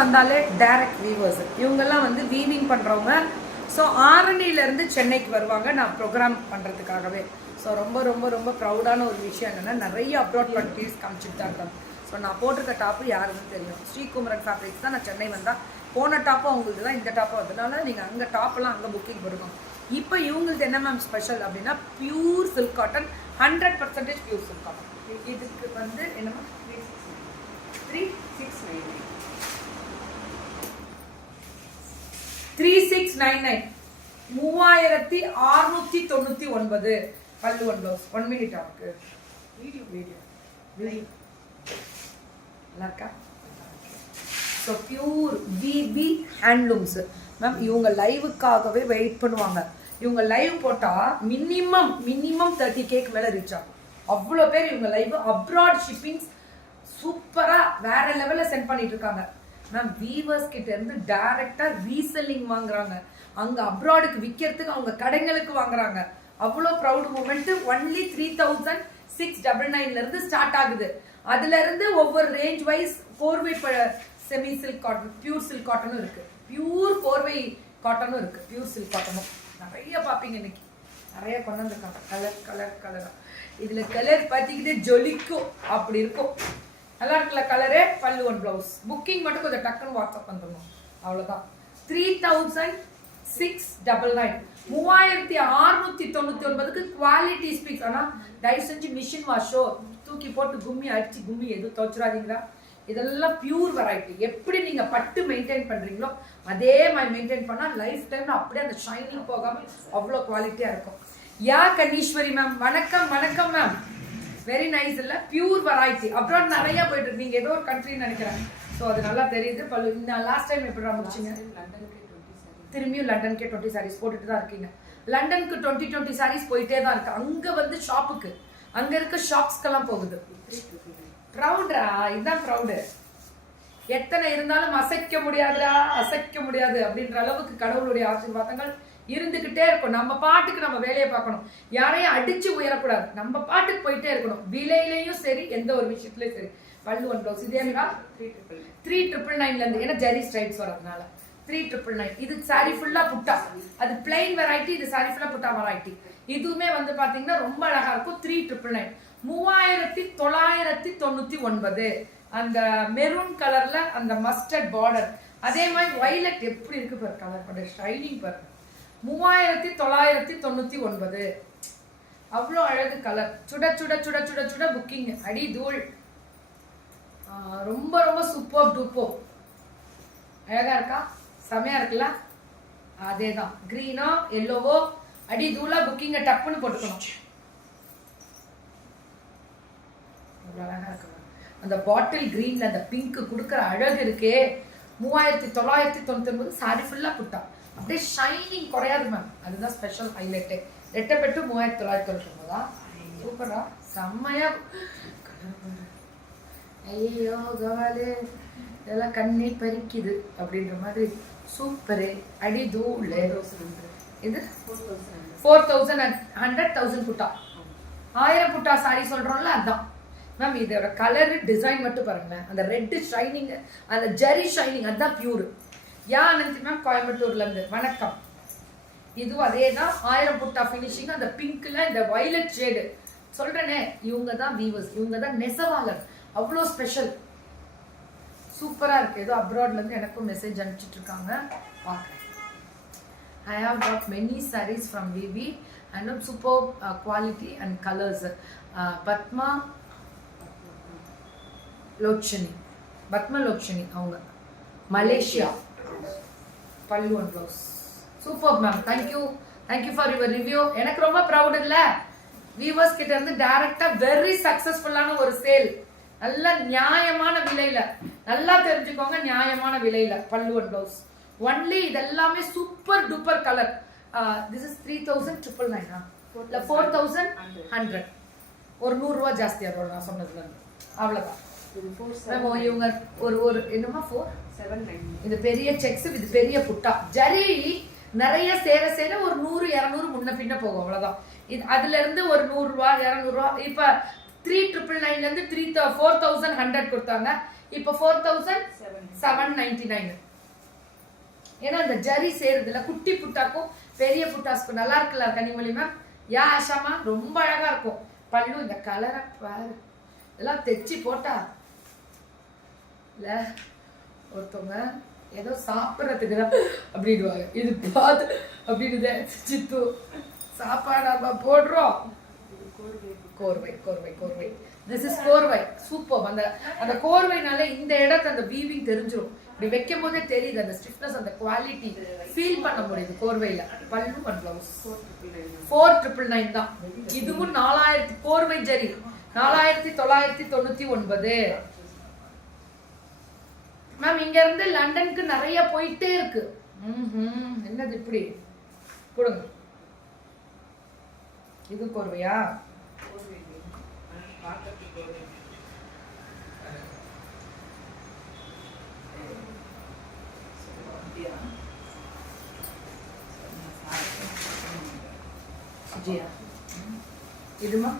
வந்தாலே direct viewers. இவங்கெல்லாம் வந்து வீவிங் பண்ணுறவங்க. ஸோ ஆரணியிலேருந்து சென்னைக்கு வருவாங்க நான் ப்ரோக்ராம் பண்ணுறதுக்காகவே. ஸோ ரொம்ப ரொம்ப ரொம்ப ப்ரௌடான ஒரு விஷயம் என்னென்னா நிறைய அப்ராட் கண்ட்ரீஸ் காமிச்சிட்டு தான் இருக்காங்க. ஸோ நான் போட்டிருக்க டாப்பு யாருன்னு தெரியும், ஸ்ரீகுமரன் ஃபேப்ரிக்ஸ் தான். நான் சென்னை வந்தால் போன டாப்பும் அவங்களுக்கு தான், இந்த டாப்பும் அதனால நீங்கள் அங்கே டாப்பெல்லாம் அங்கே புக்கிங் போட்டுக்கோங்க. இப்போ இவங்களுக்கு என்ன மேம் ஸ்பெஷல் அப்படின்னா pure silk cotton, 100% pure silk cotton. இதுக்கு வந்து என்னமா 3699 3699 பல்லு ஒன் ப்ளவுஸ். 1 மினிட் ஆகுது. வீடியோ நல்லா இருக்கா? ஸோ பியூர் விவி ஹேண்ட்லூம்ஸ் மேம். இவங்க லைவுக்காகவே வெயிட் பண்ணுவாங்க. இவங்க லைவ் போட்டால் மினிமம் 30Kக்கு மேலே ரீச் ஆகும். அவ்வளோ பேர் இவங்க லைவ் அப்ராட் ஷிப்பிங்ஸ் சூப்பராக வேற லெவலில் சென்ட் பண்ணிட்டு இருக்காங்க மேம். வீவர்ஸ் கிட்ட இருந்து டைரக்டா ரீசெல்லிங் வாங்குறாங்க. அங்க அப்ராடுக்கு விற்கிறதுக்கு அவங்க கடைங்களுக்கு வாங்குறாங்க. அவ்வளோ ப்ரௌட் மூமெண்ட். ஒன்லி 3699 இருந்து ஸ்டார்ட் ஆகுது. அதுல இருந்து ஒவ்வொரு ரேஞ்ச் வைஸ் கோர்வை semi silk cotton, pure silk காட்டனும் இருக்கு, பியூர் கோர்வை காட்டனும் இருக்கு, பியூர் சில்க் காட்டனும் நிறைய பார்ப்பீங்க. இன்னைக்கு நிறைய கொண்டு வந்திருக்காங்க. கலரா இதுல கலர் பார்த்திக்கிட்டே ஜொலிக்கும், அப்படி இருக்கும். நல்லா இருக்குல்ல கலரு? பல்லு ஒன் ப்ளவுஸ். புக்கிங் மட்டும் கொஞ்சம் டக்குன்னு வாட்ஸ்அப் வந்துடணும், அவ்வளோதான். 3699 3699க்கு குவாலிட்டி ஸ்பீக்ஸ். ஆனால் தயவு செஞ்சு மிஷின் வாஷோ தூக்கி போட்டு கும்மி அடிச்சு கும்மி எதுவும் துவைச்சிடாதீங்களா. இதெல்லாம் பியூர் வெரைட்டி. எப்படி நீங்க பட்டு மெயின்டைன் பண்றீங்களோ அதே மாதிரி மெயின்டைன் பண்ணா லைஃப் டைம் அப்படியே அந்த ஷைனிங் போகாம அவ்வளோ குவாலிட்டியா இருக்கும். யா கணீஸ்வரி மேம், வணக்கம் வணக்கம் மேம். வெரி நைஸ் இல்ல? Pure variety. அப்ராட் நிறைய போயிட்டு இருக்கு. நீங்க ஏதோ ஒரு கண்ட்ரின்னு நினைக்கிறேன். ஸோ அது நல்லா தெரியுது. பல்லு இந்த லாஸ்ட் டைம் எப்படி முடிச்சிங்க? திரும்பியும் லண்டனுக்கே 20 சாரீஸ் போட்டுட்டு தான் இருக்கீங்க. லண்டனுக்கு 20 சாரீஸ் போயிட்டே தான் இருக்கு. அங்க வந்து ஷாப்புக்கு, அங்க இருக்க ஷாப்ஸ்க்கெல்லாம் போகுது. ப்ரௌடா? இதுதான் ப்ரௌடு. எத்தனை இருந்தாலும் அசைக்க முடியாதுடா, அசைக்க முடியாது அப்படின்ற அளவுக்கு கடவுளுடைய ஆசீர்வாதங்கள் இருந்துகிட்டே இருக்கும். நம்ம பாட்டுக்கு நம்ம வேலையை பார்க்கணும். யாரையும் அடிச்சு உயரக்கூடாது. நம்ம பாட்டுக்கு போயிட்டே இருக்கணும். விலையிலையும் சரி, எந்த ஒரு விஷயத்துலயும் சரி. பல்லு ஒன் ப்ளவுஸ். இதே 3999 இருந்து, ஏன்னா ஜெரி ஸ்ட்ரைப்ஸ் வரதுனால 3999. இது சாரி ஃபுல்லா புட்டா. அது பிளைன் வெரைட்டி, இது சாரி ஃபுல்லா புட்டா வெரைட்டி. இதுவுமே வந்து பாத்தீங்கன்னா ரொம்ப அழகா இருக்கும். 3999 3999. அந்த மெரூன் கலர்ல அந்த மஸ்டர்ட் பார்டர், அதே மாதிரி வயலட் எப்படி இருக்கு பாரு கலர், பாரு ஷைனிங் பாரு. 3999 அவ்வளோ அழகு கலர். சுட சுட சுட சுட சுட புக்கிங் அடி தூள். ரொம்ப ரொம்ப சூப்பர் டூப்போ. அழகா இருக்கா? செமையா இருக்குல்ல? அதேதான். கிரீனோ எல்லோவோ அடி தூளா புக்கிங்க டப்புன்னு போட்டுக்கணும். அழகா இருக்கு. அந்த பாட்டில் கிரீன்ல அந்த பிங்க் கொடுக்குற அழகு இருக்கே. 3999 சாரி ஃபுல்லா புட்டா, அப்படியே ஷைனிங் குறையாது மேம். அதுதான் ஸ்பெஷல் ஹைலைட்டு. ரெட்டப்பெட்டு 3999 சூப்பரா செம்மையா. ஐயோ கவாலே இதெல்லாம் கண்ணே பறிக்குது அப்படின்ற மாதிரி சூப்பரு அடி தூள். இது 4100 1000 புட்டா, 1000 புட்டா சாரி சொல்றோம்ல அதான் மேம். இதோட கலர் டிசைன் மட்டும் பாருங்களேன். அந்த ரெட் ஷைனிங், அந்த ஜெரி ஷைனிங், அதுதான் பியூர். யா அனந்தி மேம் கோயம்புத்தூர்ல இருந்து வணக்கம். இதுவும் அதே தான் 1000 புட்டா ஃபினிஷிங். அந்த பிங்க்ல இந்த வயலட் ஷேடு சொல்றேனே, இவங்க தான் வீவர்ஸ், இவங்க தான் நெசவாளர். அவ்வளோ ஸ்பெஷல், சூப்பரா இருக்கு. ஏதோ அப்ராட்ல இருந்து எனக்கும் மெசேஜ் அனுப்பிச்சிட்டு இருக்காங்க, பார்க்குறேன். I have got many sarees from VV and superb quality and colors. Patma Lokshani அவங்க மலேசியா. பல்லு one blouse super ma'am. Thank you for your review. எனக்கு ரொம்ப ப்ரௌட் இல்ல? வியூவர்ஸ் கிட்ட இருந்து டைரக்டா வெரி சக்சஸ்ஃபுல்லான ஒரு சேல், நல்ல நியாயமான விலையில. நல்லா தெரிஞ்சுக்கோங்க, நியாயமான விலையில பல்லு ஒன் ப்ளவுஸ் ஒன்லி. இது எல்லாமே super duper colour. This is 3999 இல்ல 4100. ஒரு 100 ரூபாய் ஜாஸ்தி அதோட நான் சொன்னதுல இருந்து. அவ்வளவுதான். இவங்க ஒரு என்னமா 479. இது பெரிய செக்ஸ், இது பெரிய புட்டா. ஜரி நிறைய சேர ஒரு 100 200 முன்ன பின்ன போகும், அவ்வளவுதான். இது அதுல இருந்து ஒரு 100 ரூபாய் 200 ரூபாய். இப்ப 3999 இருந்து 4100 கொடுத்தாங்க. இப்போ 4799. ஏன்னா அந்த ஜரி சேருதுல குட்டி புட்டாக்கும் பெரிய புட்டாஸ்க்கும் நல்லா இருக்குல்ல கனிமொழி மேம். யா ஆஷாமா ரொம்ப அழகா இருக்கும். பல்லு இந்த கலரை பாரு, இதெல்லாம் தைச்சி போட்டா இல்ல ஒருத்தவங்க ஏதோ சாப்பிட்றதுக்கு தான் அப்படிடுவாங்க. இது பார்த்து அப்படின்னு சித்து சாப்பாடு நம்ம போடுறோம். கோர்வை கோர்வை கோர்வை, திஸ் இஸ் கோர்வை. சூப்பர். அந்த அந்த கோர்வைனால இந்த இடத்துல அந்த வீவிங் தெரிஞ்சிடும். இப்படி வைக்கும் போதே தெரியுது அந்த ஸ்டிஃப்னஸ், அந்த குவாலிட்டி ஃபீல் பண்ண முடியுது கோர்வையில. பல்லு அண்ட் பிளவுஸ் 4999 தான். இதுவும் 4000 கோர்வை ஜரி 4999 மேம். இங்க இருந்து லண்டனுக்கு நிறைய போயிட்டே இருக்கு. என்னது இப்படி கொடுங்க. இது கோர்வையா? இதுமா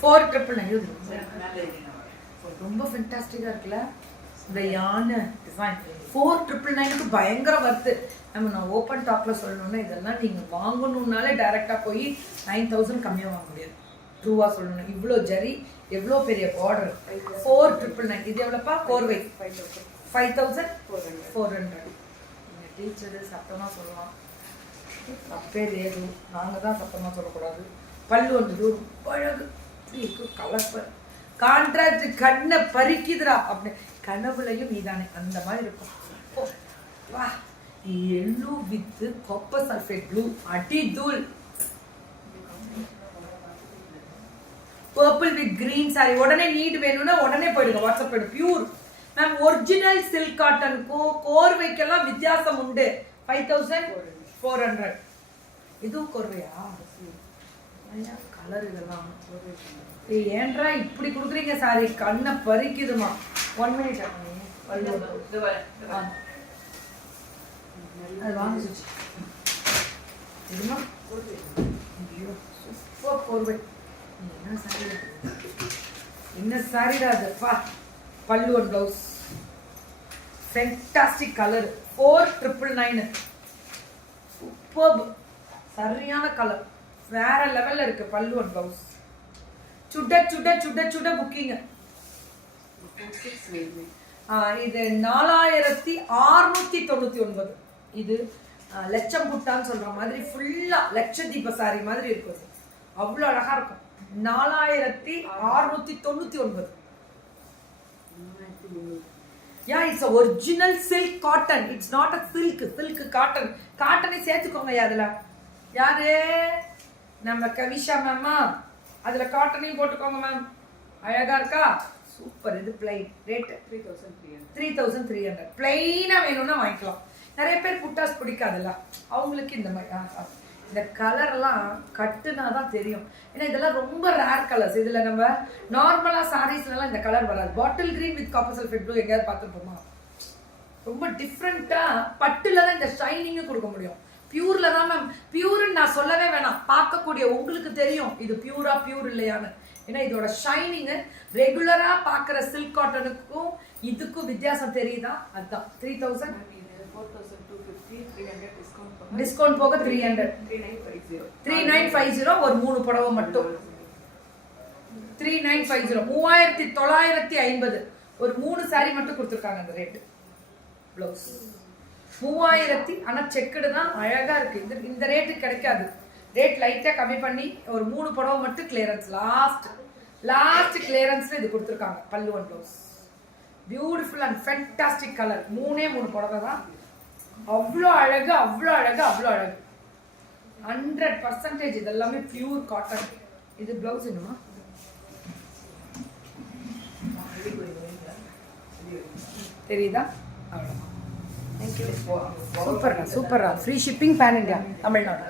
4999 ரொம்ப ஃபென்டாஸ்டிக்கா இருக்குல்ல இந்த யானை டிசைன். 4999க்கு பயங்கர வர்த்து. நான் ஓப்பன் டாக்ல சொல்லணும்னா இதெல்லாம் நீங்க வாங்கணும்னாலே டைரக்டா போய் 9000 கம்மியா வாங்க முடியாது. ட்ரூவா சொல்லணும். இவ்வளோ ஜரி, எவ்வளோ பெரிய பார்டர். 4999. இது எவ்வளோப்பா? கோர்வை 5400. எங்கள் டீச்சரு சத்தமாக சொல்லலாம், அப்பே லேது, நாங்கள் தான் சத்தமாக சொல்லக்கூடாது. பல்லு வந்தது ரொம்ப அழகு, கலப்பர் கான்ட்ராக்ட் கண்ணை பறிக்குதுரா அப்படி. கனவுலையும் நீதானே அந்த மாதிரி இருக்கும். வா, yellow with copper sulphate blue, அடி தூள். Purple with green sorry. உடனே நீட் வேணும்னா உடனே போயிடுங்க, வாட்ஸ்அப் போயிடும். Pure ma'am. ஒரிஜினல் சில்க் காட்டனுக்கும் கோர்வைக்கெல்லாம் வித்தியாசம் உண்டு. 5400. இதுவும் கோர்வையா? கலர் இதெல்லாம் ஏன்றா இப்படி கொடுக்குறீங்க சாரி? கண்ணை பறிக்குதுமா. 1 மினிட் அது வாங்கிச்சு. இதுமா சூப்பர் கோர்வை. என்ன சாரிடா அது? பல்லு and blouse fantastic colour. 4999. Super, சரியான கலர், வேற லெவல்ல இருக்கு. பல்லு அண்ட் பிளவுஸ் சுட சுட சுட சுட புக்கிங். இது 4699. இது லட்சம் புட்டான்னு சொல்ற மாதிரி ஃபுல்லா லட்சதீப சாரி மாதிரி இருக்கும். அவ்வளோ அழகா இருக்கும். 4699. Yeah, it's a original silk cotton. It's not a silk cotton. காட்டனை சேர்த்துக்கோங்க. அதுல யாரு? நம்ம கவிஷா மேமா. அதுல காட்டனையும் போட்டுக்கோங்க மேம். அழகா இருக்கா? சூப்பர். இது பிளைன். ரேட் 3300. பிளைனா வேணும்னா வாங்கிக்கலாம். நிறைய பேர் புட்டாஸ் பிடிக்காதுல்ல, அவங்களுக்கு இந்த மாதிரி இந்த கலர் எல்லாம் கட்டுனாதான் தெரியும். ஏன்னா இதெல்லாம் ரொம்ப ரேர் கலர்ஸ். இதுல நம்ம நார்மலா சாரீஸ்லாம் இந்த கலர் வராது. Bottle green with copper sulphate blue எங்கேயாவது பார்த்துருப்போமா? ரொம்ப டிஃப்ரெண்டா பட்டுல தான் இந்த ஷைனிங் கொடுக்க முடியும். பியூர்ல தான் மேம். பியூர்னு நான் சொல்லவே வேணாம், பார்க்கக்கூடிய உங்களுக்கு தெரியும் இது பியூரா பியூர் இல்லையான்னு. ஏன்னா இதோட ஷைனிங் ரெகுலரா பாக்குற சில்க் காட்டனுக்கும் இதுக்கும் வித்தியாசம் தெரியுதா? அதுதான் 3000. 4250, 300 டிஸ்கவுண்ட் போக 300. 3950. ஒரு 3 புடவை மட்டும் 3950. 3950. ஒரு 3 சாரி மட்டும் கொடுத்துருக்காங்க. அந்த ரேட்டு பிளவுஸ் 3000. ஆனா செக்குடு தான் அழகா இருக்கு. இந்த ரேட்டு கிடைக்காது. ரேட் லைட்டா கம்மி பண்ணி ஒரு 3 புடவை மட்டும் கிளியரன்ஸ். லாஸ்ட் கிளியரன்ஸ்ல இது கொடுத்துருக்காங்க. பல்லு and blouse beautiful and fantastic colour. 3 புடவை தான். அவ்வளோ அழகு, அவ்வளோ அழகு, அவ்வளோ அழகு. 100% இதெல்லாமே பியூர் காட்டன். இது பிளவுஸ் என்னமா? தெரியுதா? அவ்வளோதான். தேங்க்யூ. சூப்பர்ரா சூப்பர்ரா. Free shipping pan India, Tamil Nadu.